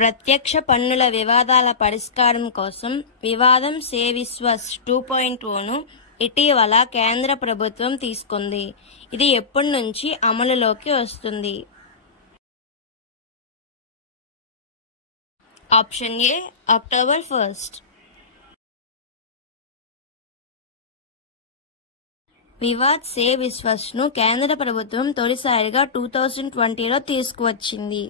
ప్రత్యక్ష పన్నుల వివాదాల పరిష్కారం కోసం వివాదం సే విశ్వాస్ 2.0ను ఇటీవల కేంద్ర ప్రభుత్వం తీసుకుంది. ఇది ఎప్పటి నుంచి అమలులోకి వస్తుంది? Option A October 1. వివాద్ సే విశ్వాస్ను కేంద్ర ప్రభుత్వం తొలిసారిగా 2020లో తీసుకువచ్చింది.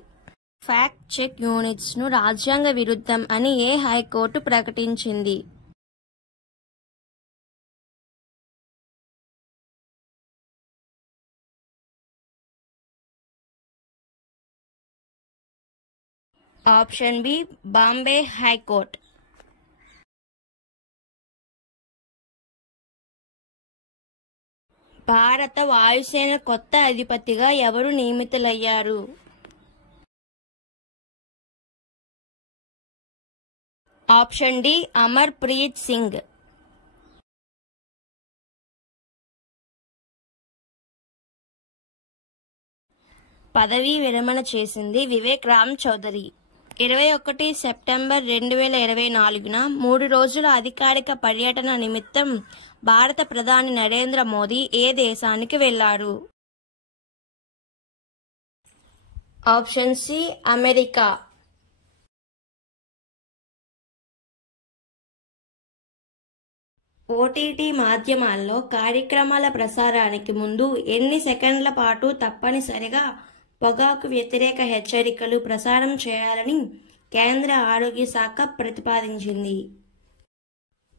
ఫ్యాక్ట్ చెక్ యూనిట్స్ను రాజ్యాంగ విరుద్ధం అని ఏ హైకోర్టు ప్రకటించింది? Option B Bombay high court. భారత వాయుసేన కొత్త అధిపతిగా ఎవరు నియమితులయ్యారు? Option D Amar Preet Singh. పదవీ విరమణ చేసింది వివేక్ రామ్ చౌదరి. 21 సెప్టెంబర్ 2024న 3 రోజుల అధికారిక పర్యటన నిమిత్తం భారత ప్రధాని నరేంద్ర మోదీ ఏ దేశానికి వెళ్లారు? Option C America. ఓటీటీ మాధ్యమాల్లో కార్యక్రమాల ప్రసారానికి ముందు ఎన్ని సెకండ్ల పాటు తప్పనిసరిగా పొగాకు వ్యతిరేక హెచ్చరికలు ప్రసారం చేయాలని కేంద్ర ఆరోగ్య శాఖ ప్రతిపాదించింది?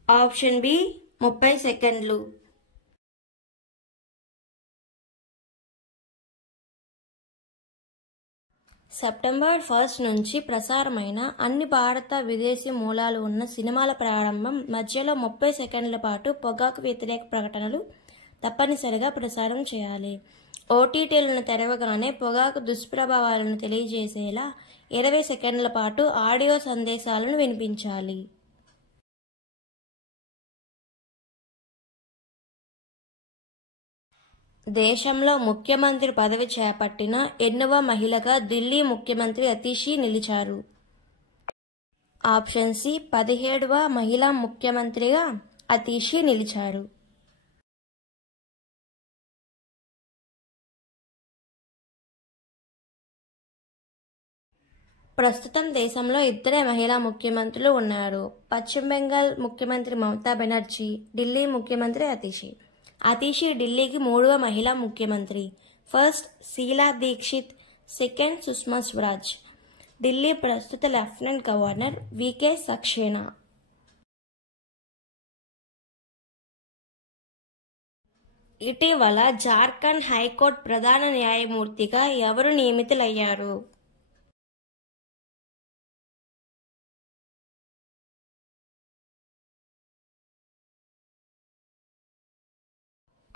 ఆప్షన్ బి 30 సెకండ్లు. సెప్టెంబర్ 1 నుంచి ప్రసారమైన అన్ని భారత విదేశీ మూలాలు ఉన్న సినిమాల ప్రారంభం మధ్యలో 30 సెకండ్ల పాటు పొగాకు వ్యతిరేక ప్రకటనలు తప్పనిసరిగా ప్రసారం చేయాలి. ఓటీటీలను తెరవగానే పొగాకు దుష్ప్రభావాలను తెలియజేసేలా 20 సెకండ్ల పాటు ఆడియో సందేశాలను వినిపించాలి. దేశంలో ముఖ్యమంత్రి పదవి చేపట్టిన 8వ మహిళగా ఢిల్లీ ముఖ్యమంత్రి అతిషి నిలిచారు? ఆప్షన్ సి 17వ మహిళా ముఖ్యమంత్రిగా అతిషి నిలిచారు. ప్రస్తుతం దేశంలో 2 మహిళా ముఖ్యమంత్రులు ఉన్నారు. పశ్చిమ బెంగాల్ ముఖ్యమంత్రి మమతా బెనర్జీ, ఢిల్లీ ముఖ్యమంత్రి అతిషి. అతిషి ఢిల్లీకి 3వ మహిళా ముఖ్యమంత్రి. First Sheila Dikshit, second Sushma Swaraj. ఢిల్లీ ప్రస్తుత లెఫ్టినెంట్ గవర్నర్ వికే సక్సేనా. ఇటీవల జార్ఖండ్ హైకోర్టు ప్రధాన న్యాయమూర్తిగా ఎవరు నియమితులయ్యారు?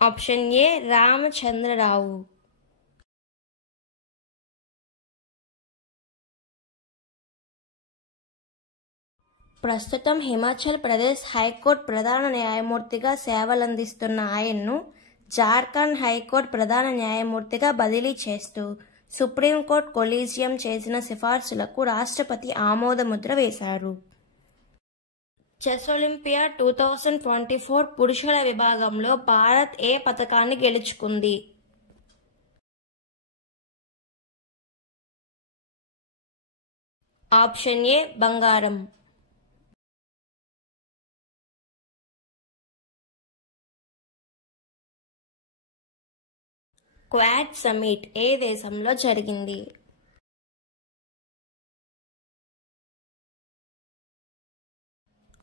Option A Ramachandra Rao. ప్రస్తుతం హిమాచల్ ప్రదేశ్ హైకోర్టు ప్రధాన న్యాయమూర్తిగా సేవలందిస్తున్న ఆయన్ను జార్ఖండ్ హైకోర్టు ప్రధాన న్యాయమూర్తిగా బదిలీ చేస్తూ సుప్రీంకోర్టు కొలీజియం చేసిన సిఫార్సులకు రాష్ట్రపతి ఆమోదముద్ర వేశారు. చెస్ ఒలింపియాడ్ 2024 పురుషుల విభాగంలో భారత్ ఏ పతకాన్ని గెలుచుకుంది? ఆప్షన్ ఏ బంగారం. క్వాడ్ సమ్మిట్ ఏ దేశంలో జరిగింది?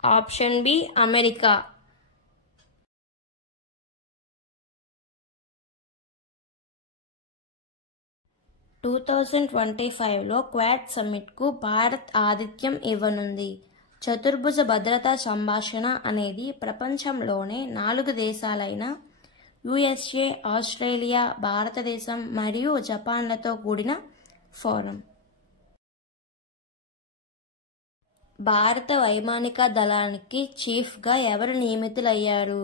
Option B America. – 2025లో క్వాడ్ సమ్మిట్కు భారత్ ఆతిథ్యం ఇవ్వనుంది. చతుర్భుజ భద్రతా సంభాషణ అనేది ప్రపంచంలోనే 4 దేశాలైన యుఎస్ఏ, ఆస్ట్రేలియా, భారతదేశం మరియు జపాన్లతో కూడిన ఫోరం. భారత వైమానిక దళానికి చీఫ్గా ఎవరు నియమితులయ్యారు?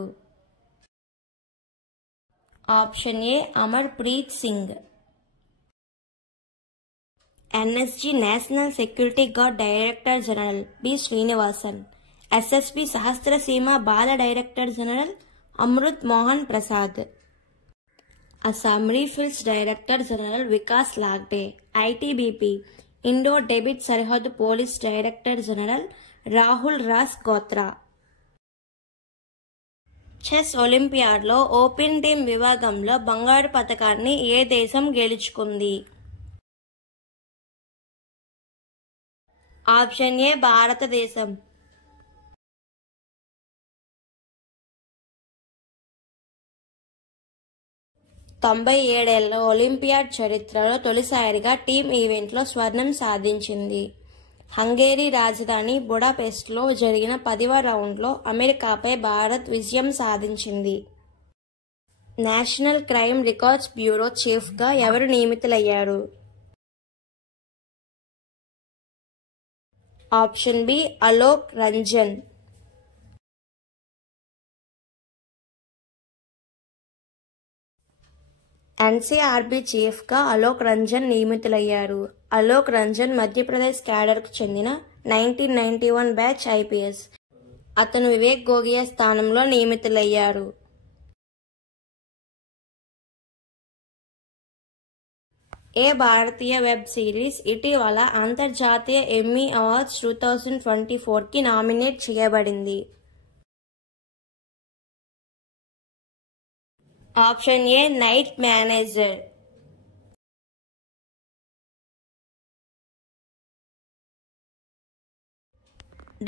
Option A Amar Preet Singh. NSG national security guard director general B Srinivasan, SSB Sashastra Seema Bal director general Amrit Mohan Prasad, Assam rifles director general Vikas లాగ్డే, ఐటీబీపీ ఇండో డెబిట్ సరిహద్దు police director general Rahul Rasgotra. Chess ఒలింపియాడ్లో ఓపెన్ టీమ్ విభాగంలో బంగారు పతకాన్ని ఏ దేశం గెలుచుకుంది? ఆప్షన్ ఏ భారతదేశం. తొంభై ఏడేళ్ల ఒలింపియాడ్ చరిత్రలో తొలిసారిగా టీమ్ ఈవెంట్లో స్వర్ణం సాధించింది. హంగేరీ రాజధాని బుడాపెస్ట్లో జరిగిన 10వ రౌండ్లో అమెరికాపై భారత్ విజయం సాధించింది. నేషనల్ క్రైమ్ రికార్డ్స్ బ్యూరో చీఫ్గా ఎవరు నియమితులయ్యారు? Option B Alok Ranjan. NCRB చీఫ్గా అలోక్ రంజన్ నియమితులయ్యారు. అలోక్ రంజన్ మధ్యప్రదేశ్ క్యాడర్కు చెందిన 1991 బ్యాచ్ ఐపీఎస్. అతను వివేక్ గోగియా స్థానంలో నియమితులయ్యారు. ఏ భారతీయ వెబ్ సిరీస్ ఇటీవల అంతర్జాతీయ ఎమ్మీ అవార్డ్స్ 2024కి నామినేట్ చేయబడింది? Option A night manager.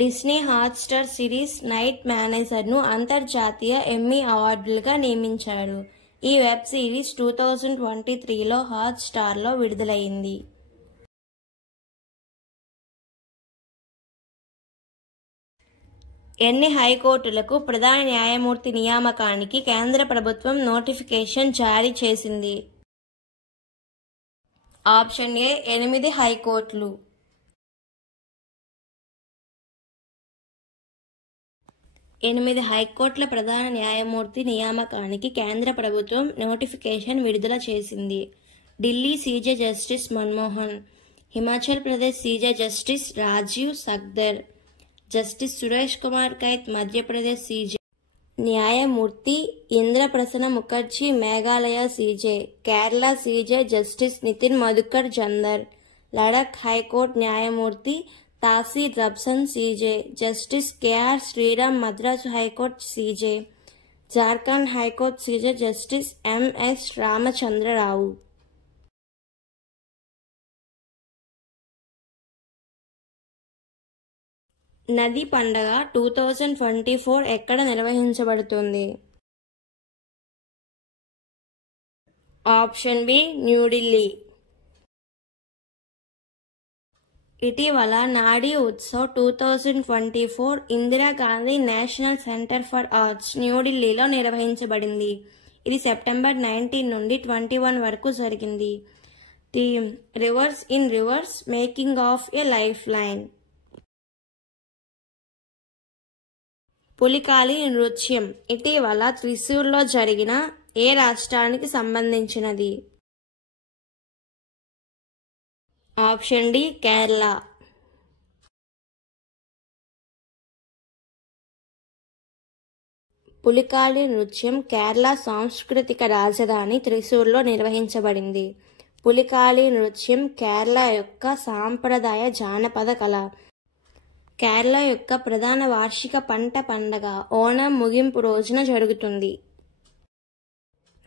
Disney Hotstar series night మేనేజర్ను అంతర్జాతీయ ఎమ్మీ అవార్డులుగా నియమించారు. ఈ వెబ్ సిరీస్ 2023లో హాట్స్టార్లో విడుదలైంది. ఎన్ని హైకోర్టులకు ప్రధాన న్యాయమూర్తి నియామకానికి కేంద్ర ప్రభుత్వం నోటిఫికేషన్ జారీ చేసింది? Option A 8 హైకోర్టులు. ఎనిమిది హైకోర్టుల ప్రధాన న్యాయమూర్తి నియామకానికి కేంద్ర ప్రభుత్వం నోటిఫికేషన్ విడుదల చేసింది. Delhi CJ justice Manmohan, Himachal Pradesh CJ justice Rajiv Shakdher, justice Suresh Kumar Kait Madhya Pradesh CJ, న్యాయమూర్తి Indra Prasanna Mukherjee Meghalaya CJ, Kerala CJ justice Nitin Madhukar Jamdar, Ladakh high court న్యాయమూర్తి Tashi Rabstan CJ, justice KR Sriram Madras high court CJ, Jharkhand high court CJ justice MS Ramachandra Rao. నది పండుగ 2024 ఎక్కడ నిర్వహించబడుతుంది? Option B New Delhi. ఇటీవల Nadi Utsav 2024 Indira Gandhi national centre for arts న్యూఢిల్లీలో నిర్వహించబడింది. ఇది సెప్టెంబర్ 19 నుండి 21 వరకు జరిగింది. Theme rivers in rivers making of a life line. Pulikali నృత్యం ఇటీవల త్రిశూర్లో జరిగిన ఏ రాష్ట్రానికి సంబంధించినది? Option D Kerala. పులికాలి నృత్యం కేరళ సాంస్కృతిక రాజధాని త్రిశూర్లో నిర్వహించబడింది. పులికాలి నృత్యం కేరళ యొక్క సాంప్రదాయ జానపద కళ. కేరళ యొక్క ప్రధాన వార్షిక పంట పండగ ఓణం ముగింపు రోజున జరుగుతుంది.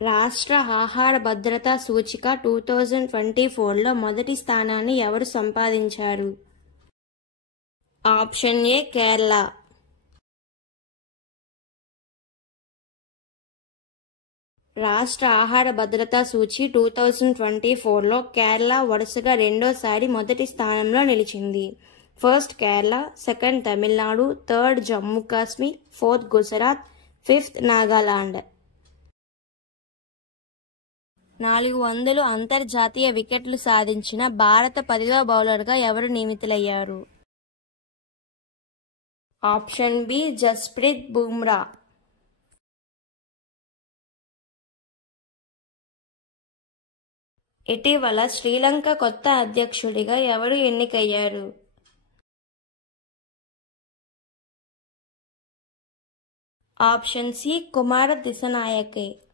రాష్ట్ర ఆహార భద్రతా సూచిక 2024లో మొదటి స్థానాన్ని ఎవరు సంపాదించారు? Option A Kerala. రాష్ట్ర ఆహార భద్రతా సూచి 2024లో కేరళ వరుసగా రెండోసారి మొదటి స్థానంలో నిలిచింది. First Kerala, second Tamil Nadu, third Jammu Kashmir, fourth Gujarat, fifth Nagaland. 400 అంతర్జాతీయ వికెట్లు సాధించిన భారత 10వ బౌలర్గా ఎవరు నియమితులయ్యారు? Option B Jasprit Bumrah. ఇటీవల శ్రీలంక కొత్త అధ్యక్షుడిగా ఎవరు ఎన్నికయ్యారు? Option C Kumara Dissanayake.